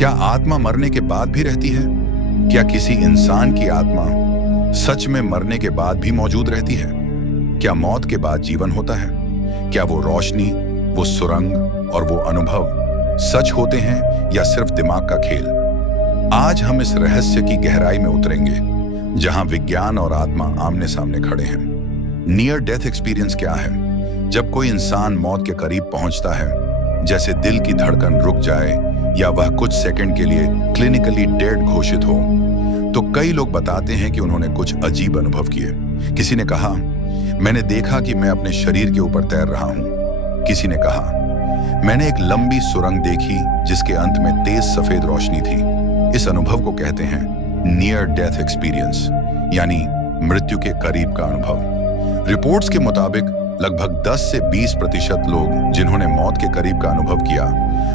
क्या आत्मा मरने के बाद भी रहती है? क्या किसी इंसान की आत्मा सच में मरने के बाद भी मौजूद रहती है? क्या मौत के बाद जीवन होता है? क्या वो रोशनी, वो सुरंग और वो अनुभव सच होते हैं या सिर्फ दिमाग का खेल? आज हम इस रहस्य की गहराई में उतरेंगे, जहां विज्ञान और आत्मा आमने सामने खड़े हैं। नियर डेथ एक्सपीरियंस क्या है? जब कोई इंसान मौत के करीब पहुंचता है, जैसे दिल की धड़कन रुक जाए या वह कुछ सेकंड के लिए क्लिनिकली डेड घोषित हो, तो कई लोग बताते हैं कि उन्होंने कुछ अजीब अनुभव किए। किसी ने कहा, मैंने देखा कि मैं अपने शरीर के ऊपर तैर रहा हूं। किसी ने कहा, मैंने एक लंबी सुरंग देखी जिसके अंत में तेज सफेद रोशनी थी। इस अनुभव को कहते हैं नियर डेथ एक्सपीरियंस, यानी मृत्यु के करीब का अनुभव। रिपोर्ट्स के मुताबिक लगभग 10 से 20% लोग जिन्होंने मौत के करीब का अनुभव किया,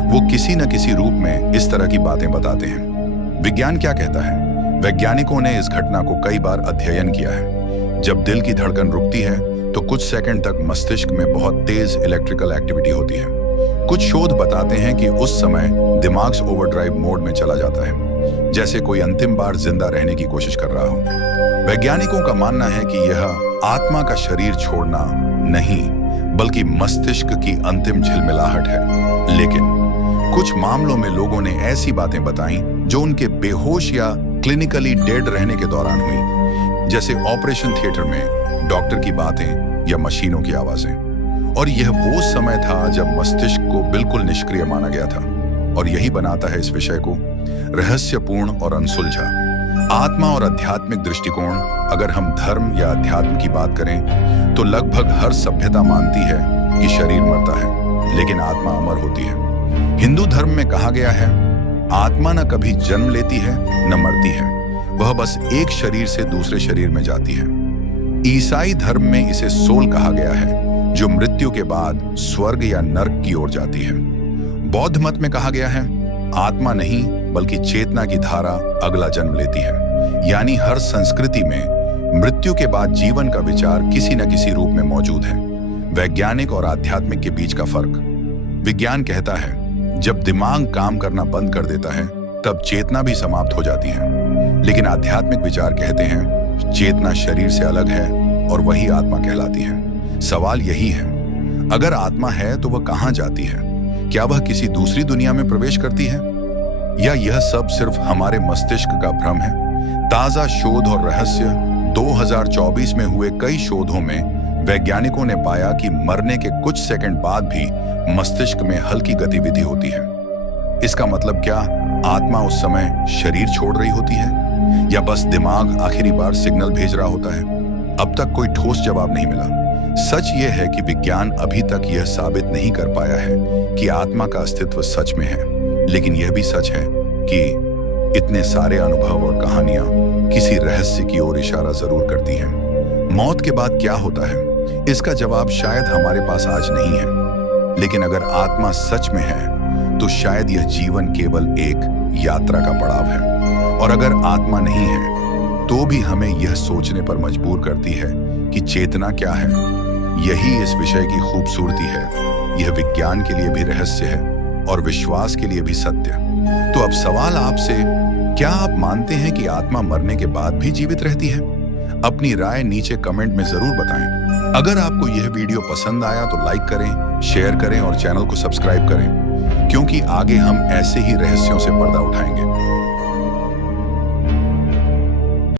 वो किसी न किसी रूप में इस तरह की बातें बताते हैं। विज्ञान क्या कहता है? वैज्ञानिकों ने इस घटना को कई बार अध्ययन किया है। जब दिल की धड़कन रुकती है तो कुछ सेकंड तक मस्तिष्क में बहुत तेज इलेक्ट्रिकल एक्टिविटी होती है। कुछ शोध बताते हैं कि उस समय दिमाग ओवरड्राइव मोड में चला जाता है, जैसे कोई अंतिम बार जिंदा रहने की कोशिश कर रहा हो। वैज्ञानिकों का मानना है कि यह आत्मा का शरीर छोड़ना नहीं, बल्कि मस्तिष्क की अंतिम झिलमिलाहट है। लेकिन कुछ मामलों में लोगों ने ऐसी बातें बताई जो उनके बेहोश या क्लिनिकली डेड रहने के दौरान हुई, जैसे ऑपरेशन थिएटर में डॉक्टर की बातें या मशीनों की आवाजें। और यह वो समय था जब मस्तिष्क को बिल्कुल निष्क्रिय माना गया था, और यही बनाता है इस विषय को रहस्यपूर्ण और अनसुलझा। आत्मा और आध्यात्मिक दृष्टिकोण, अगर हम धर्म या अध्यात्म की बात करें तो लगभग हर सभ्यता मानती है कि शरीर मरता है, लेकिन आत्मा अमर होती है। हिंदू धर्म में कहा गया है, आत्मा न कभी जन्म लेती है न मरती है, वह बस एक शरीर से दूसरे शरीर में जाती है। ईसाई धर्म में इसे सोल कहा गया है, जो मृत्यु के बाद स्वर्ग या नर्क की ओर जाती है। बौद्ध मत में कहा गया है, आत्मा नहीं बल्कि चेतना की धारा अगला जन्म लेती है। यानी हर संस्कृति में मृत्यु के बाद जीवन का विचार किसी न किसी रूप में मौजूद है। वैज्ञानिक और आध्यात्मिक के बीच का फर्क। विज्ञान कहता है, जब दिमाग काम करना बंद कर देता है तब चेतना भी समाप्त हो जाती है। लेकिन आध्यात्मिक विचार कहते हैं, चेतना शरीर से अलग है और वही आत्मा कहलाती है। सवाल यही है, अगर आत्मा है तो वह कहां जाती है? क्या वह किसी दूसरी दुनिया में प्रवेश करती है, या यह सब सिर्फ हमारे मस्तिष्क का भ्रम है? ताजा शोध और रहस्य। 2024 में हुए कई शोधों में वैज्ञानिकों ने पाया कि मरने के कुछ सेकंड बाद भी मस्तिष्क में हल्की गतिविधि होती है। इसका मतलब क्या आत्मा उस समय शरीर छोड़ रही होती है, या बस दिमाग आखिरी बार सिग्नल भेज रहा होता है? अब तक कोई ठोस जवाब नहीं मिला। सच यह है कि विज्ञान अभी तक यह साबित नहीं कर पाया है कि आत्मा का अस्तित्व सच में है, लेकिन यह भी सच है कि इतने सारे अनुभव और कहानियां किसी रहस्य की ओर इशारा जरूर करती हैं। मौत के बाद क्या होता है, इसका जवाब शायद हमारे पास आज नहीं है, लेकिन अगर आत्मा सच में है तो शायद यह जीवन केवल एक यात्रा का पड़ाव है। और अगर आत्मा नहीं है तो भी हमें यह सोचने पर मजबूर करती है कि चेतना क्या है। यही इस विषय की खूबसूरती है। यह विज्ञान के लिए भी रहस्य है और विश्वास के लिए भी सत्य। तो अब सवाल आपसे, क्या आप मानते हैं कि आत्मा मरने के बाद भी जीवित रहती है? अपनी राय नीचे कमेंट में जरूर बताएं। अगर आपको यह वीडियो पसंद आया तो लाइक करें, शेयर करें और चैनल को सब्सक्राइब करें, क्योंकि आगे हम ऐसे ही रहस्यों से पर्दा उठाएंगे।